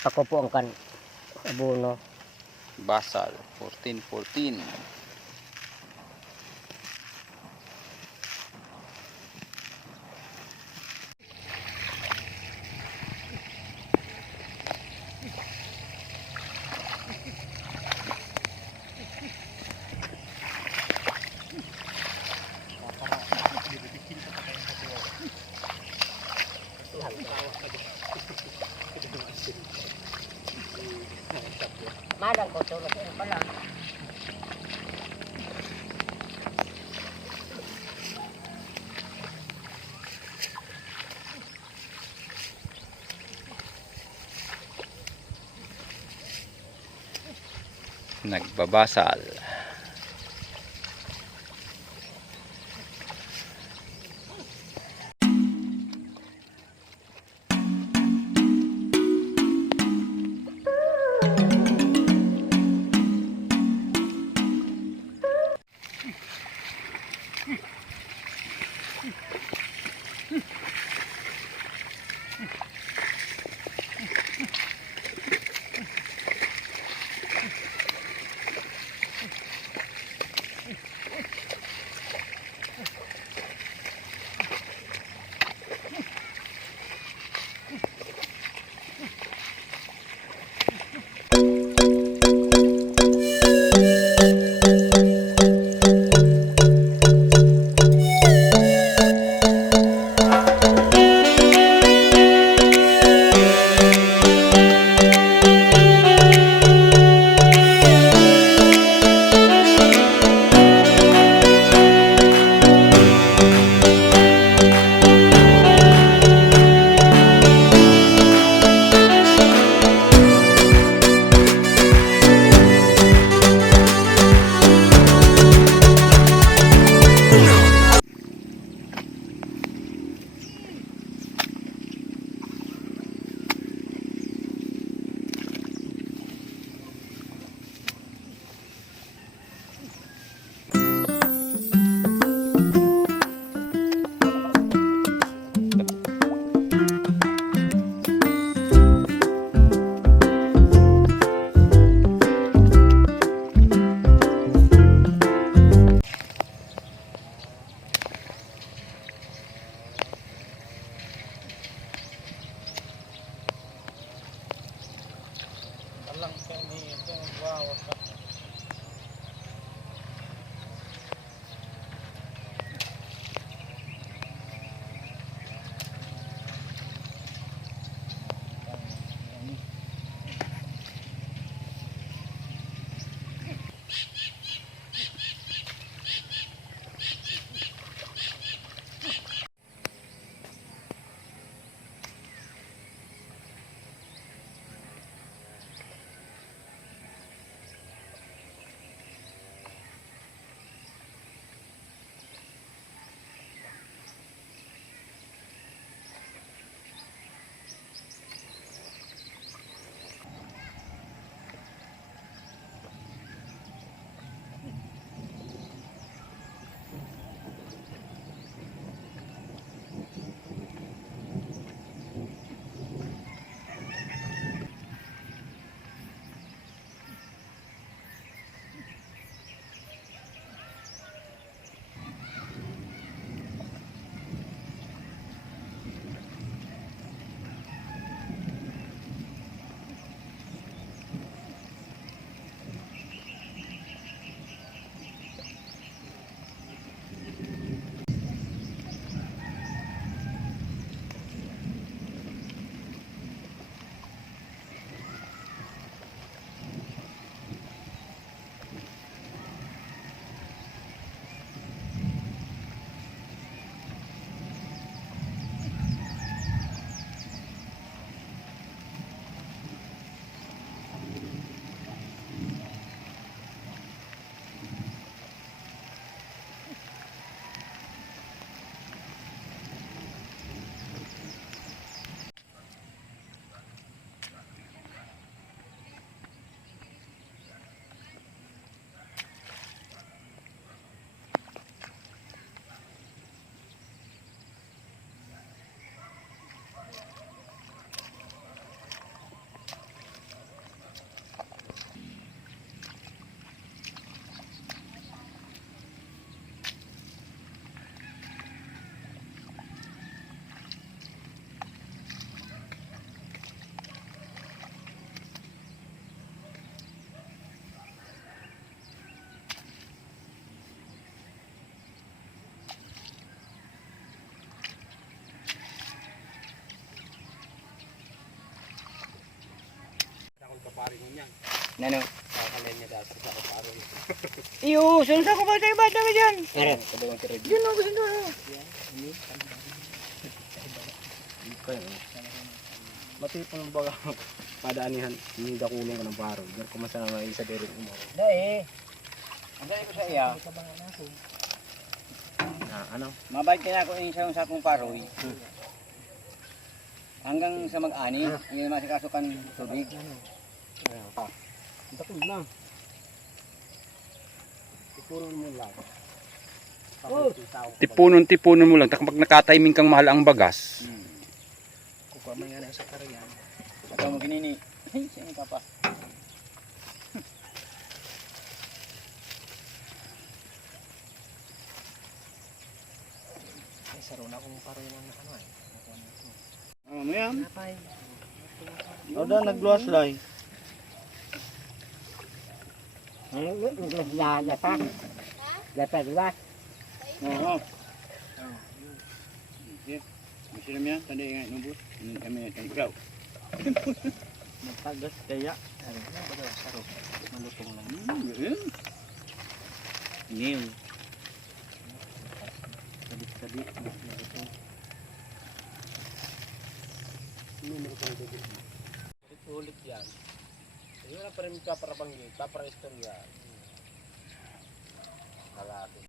Napako po ang abono. Basal 1414. Madang ko tulog ko pala. Nagbabasal. pari mo niyan. Nano? Kakalay niya dati sa kaparo. Iyo, sunsa ko ba tayo ba tayo dyan? Pero, Yun ang gusto nyo. Matipon mo baga padaanihan, hindi dakulong ka ng paro. Diyan kumasama isa din mo. dahil, Ang dali ko sa iya, Ano? mabalik na ako yung isang sakong paroy. Hanggang sa mag-ani, hindi naman sa kasukan tubig. Dakul na. Tipunon mo lang. Tipunon mo lang. Kapag nakatiming kang mahal ang bagas. Kukuha mo yan sa karayan. Ikaw mo ginini. Ay, sino ka pa? Ay, saro na akong paro yan ng ano eh. Ano yan? O da, nagluwas lay. lata. Lata, diba? Oo. Masih naman yan, tanda yung nubos. Hindi kami ikaw. Matagas kaya. Ano ba daw, saro. Malutong lang. New. Sabit-sabit. Malutong. Ulit yan. Ayun na pa rin kaparabanggi, kapara-istorya. Halati.